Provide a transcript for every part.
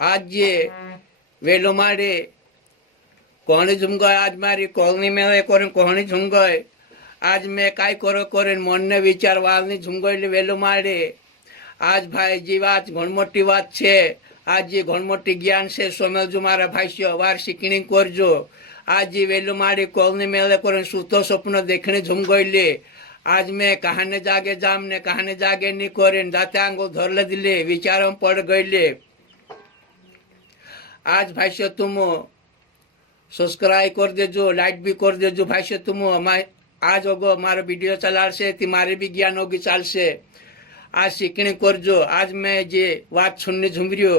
आज ये वेलो मारे कोहणी झुमगय आज मारी कोलनी में करें कोहणी झुमगय आज मैं काय करो करें मन ने विचार वालनी झुमगयली वेलो मारे आज भाई जी बात घणमोटी बात छे आज ये घणमोटी ज्ञान से समझो मारा भाष्य वार शिकणी करजो आज ये वेलो मारी कोलनी मेले करें सूतो स्वप्न देखने झुमगयली आज मैं कहाने जागे जाम ने कहाने जागे नहीं करें दाते आंगो धरले दिले विचारों पड़ गईले आज भाष्य तुम सब्सक्राइब कर देजो लाइक भी कर देजो भाष्य तुम आज होगो मारा वीडियो चलाड़से ती मारे भी ज्ञान होगी चालसे आज सीखने करजो आज मैं जे बात सुनने झुमरियो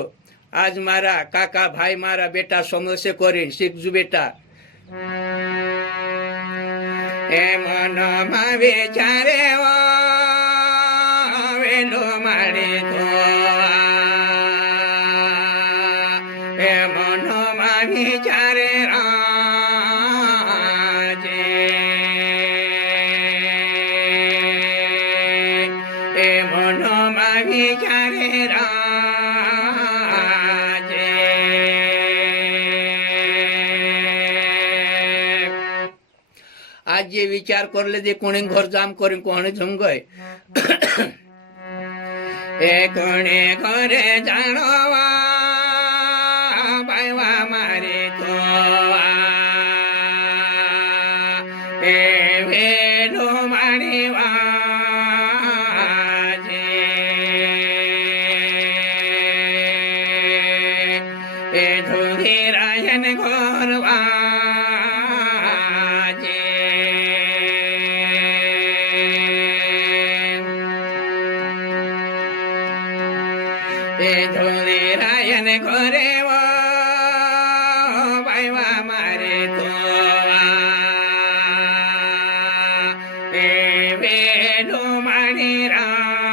आज मारा काका भाई मारा बेटा समझ से करें सीखजू बेटा ए मन मा विचारे वेलो मारे तो ए मन मा विचारे आज ये विचार कर ले दे कोणे घर जाम करें कोणे झुम गए ए कोणे घरे जानो बायवा मारे तो ए वेलो मारे ए धोरे रायन घर धोरे रायन घरे बायवा मारे तो ए वेलो मारे राजे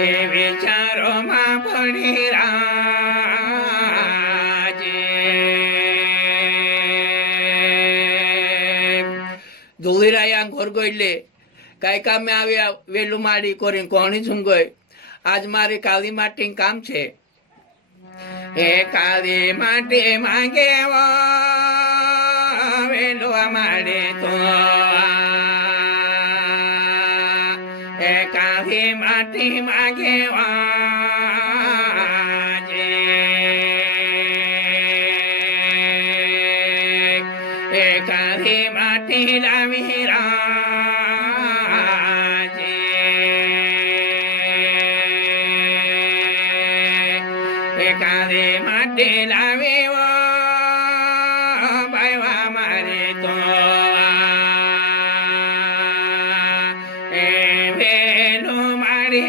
ए विचारो मा पड़ी धुलीराया घर गईले कई काम में आवे वेलू मारी करें कोहणी झुम गए आज मारे काली माटी काम छे ए काली माटी मांगे वेलू मारे तो ए काली माटी मांगे काली माटी लावी राजे काली माटी लावी बायवा मारे तो ए वेलो मारी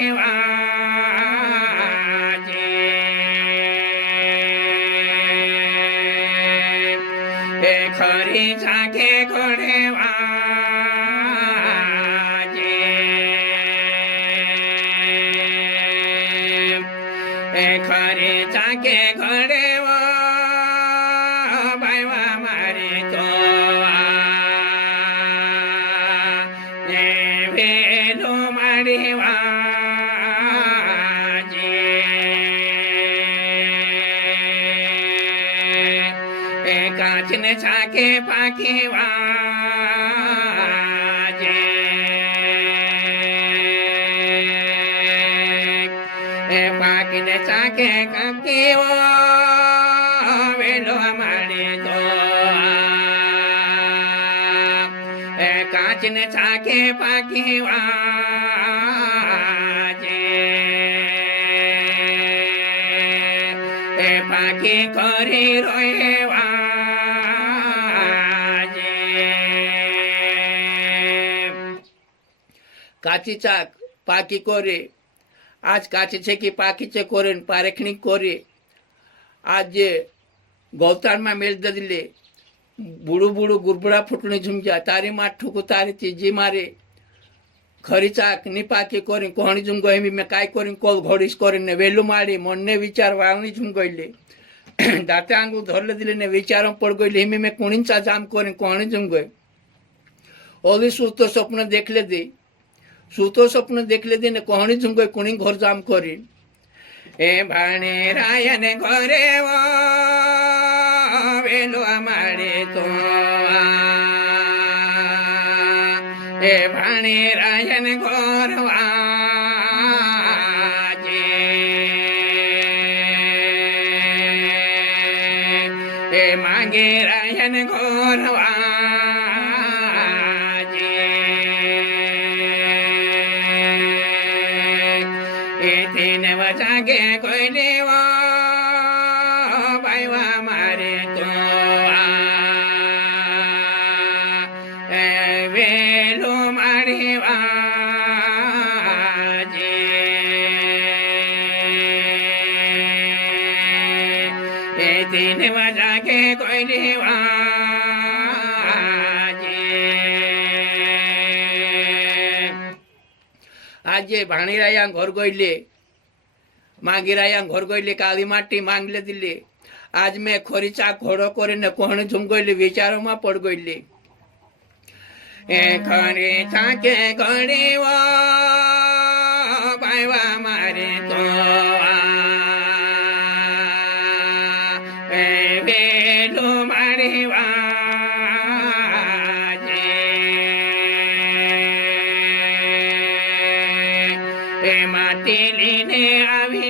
खरी जाके घोड़े खरी जाके घोड़े बायवा मारे तो वेलो मारे काच ने छाके पाके वाजे पाके ने छाके काके वेलो मारे तो काच ने छाके पाके वाजे पाके करे रोए काची चाक पाकी करे आज काची छे कि पाकी छे करे पारेखणी करे आज जे गौतान में मेल दे दिले बूढ़ू बूढ़ू गुरबड़ा फुटने झुमजा तारी मार ठुकु तारी तीजी मारे खरी चाक नी पाकी करे कोहणी झुम गई मैं काय करे कोल घोड़ीस करे ने वेलू मारी मन ने विचार वावनी झुम गईले दाते आंगू धरले दिले ने विचारों पड़ गईले हिमे मैं कुणींचा जाम करे कोहणी झुम गई ओली सुतो स्वप्न देखले दे সুতো স্বপ্ন দেখলে দিনে কহনি ঝুমকই কুনি ঘর জাম করি এ ভাণে রায়নে ঘরে ও বেলো আমারে তো এ ভাণে রায়নে ঘর এ মাগে রায়ন ঘর जागे कोयले वो बाईवा मारे तो वेलो मारे वाजे दिन जागे कोयले वाजे आज भाणीराया घर गईले मागिराया घर गईले काली माटी मांगले दिले आज मैं खोरीचा घोड़ो करे न कोहण झुम गईले विचारों में पड़ गईले खरी चाके घड़ी वो बाईवा मारे तो वेलो मारे वाजे माटी लीने आवी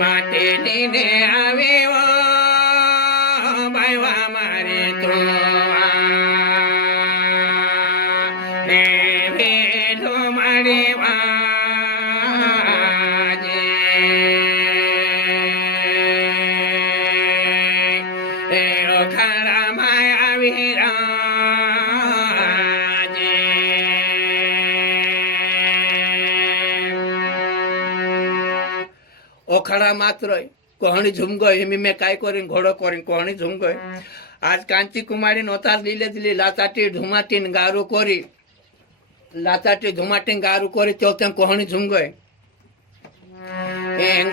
माटी लीने आवे वो बाईवा मारे तो वेलो मारे वाजे खड़ा माया विराजे ओखड़ा मात्र कोहणी झुम गए हेमी में काय करें घोड़ो करें कोहणी झुम गए आज कांची कुमारी नोतार लीले दिली लाताटी धुमाटीन गारू करी लाताटी धुमाटीन गारू करी तो कोहणी झुम गए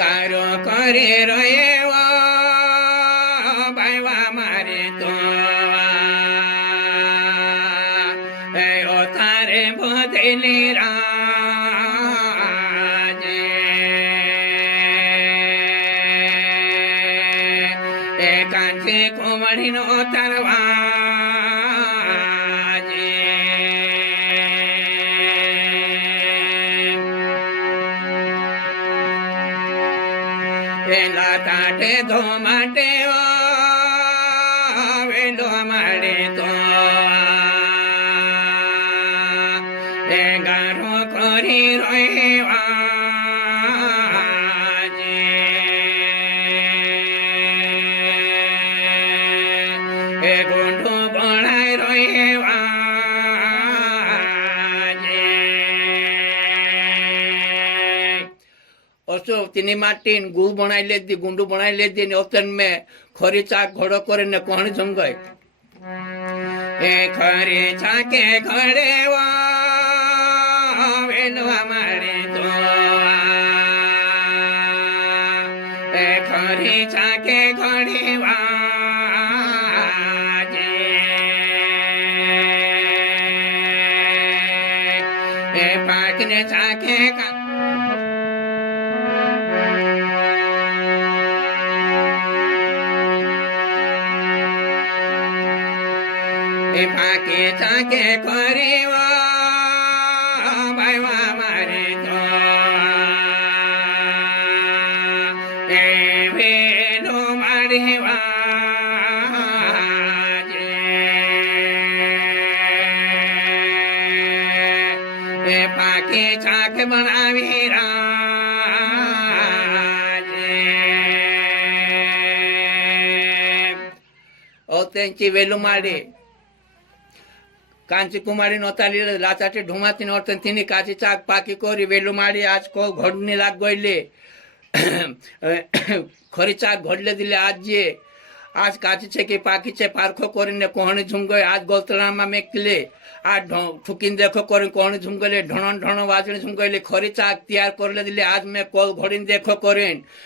गारो करे रोए वो बाईवा मारे तो ओ तारे बदली राजे कांचे कुमारी नो तरवाजे लाताटे धोमाटे ओ वेलो मारे तो गारो करी रोए वाजे गुंडो बनाए रोए वाजे ओसो तिनी माटीन गुड़ बनाई ले दी गुंडू बनाई ले दी ओतन में खरी चाक घोड़ो करे न कोहणी झुम गए खरी चाके घड़े वो वेलो मारे तो खरी चाके घड़े वाजे पाकने चाके का पाके चाके करे वो बाईवा मारे तो वेलो मारे वाजे पाके चाक बनावी राजे और त्यांची वेलू मारे कांची कुमारी नोताली लाचाटे ढुमाती नोटन तिनी काची चाक पाकी कोरी वेलू मारी आज को घोड़नी लाग गईले खरी चाक घोड़ले दिले आज जे आज काची छे की पाकी छे पारखो कोरीने कोहणी झुम गए आज गोलतलामा मेकले आज ठुकिन देखो कोरी कोहणी झुम गले ढणन ढण वाजणी झुम गले खरी चाक तैयार करले दिले आज मैं कोल घोड़ीन देखो कोरेन